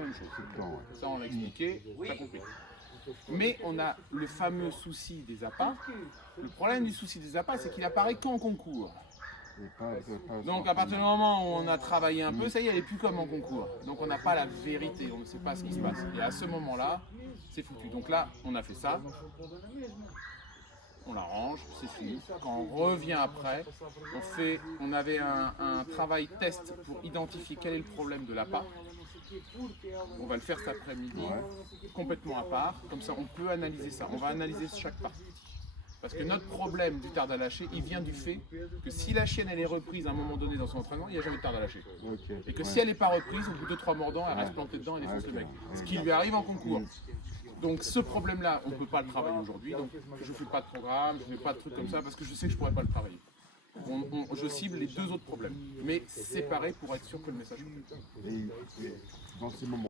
la même chose. Bon, ouais. Ça, on l'a expliqué, t'as compris. Mais on a le fameux souci des appâts. Le problème du souci des appâts, c'est qu'il apparaît qu'en concours. Donc à partir du moment où on a travaillé un peu, ça y est, elle n'est plus comme en concours. Donc on n'a pas la vérité, on ne sait pas ce qui se passe. Et à ce moment-là, c'est foutu. Donc là, on a fait ça. On l'arrange, c'est fini. Quand on revient après, on avait un travail test pour identifier quel est le problème de l'appât. On va le faire cet après-midi, complètement à part. Comme ça, on peut analyser ça. On va analyser chaque partie. Parce que notre problème du tard à lâcher, il vient du fait que si la chienne elle est reprise à un moment donné dans son entraînement, il n'y a jamais de tard à lâcher. Et que si elle n'est pas reprise, au bout de 2-3 mordants, elle reste plantée dedans et défonce le mec. Ce qui lui arrive en concours. Donc ce problème-là, on ne peut pas le travailler aujourd'hui. Donc je ne fais pas de programme, je ne fais pas de trucs comme ça parce que je sais que je ne pourrais pas le travailler. Je cible les deux autres problèmes, mais séparés pour être sûr que le message est compris. Et dans ces moments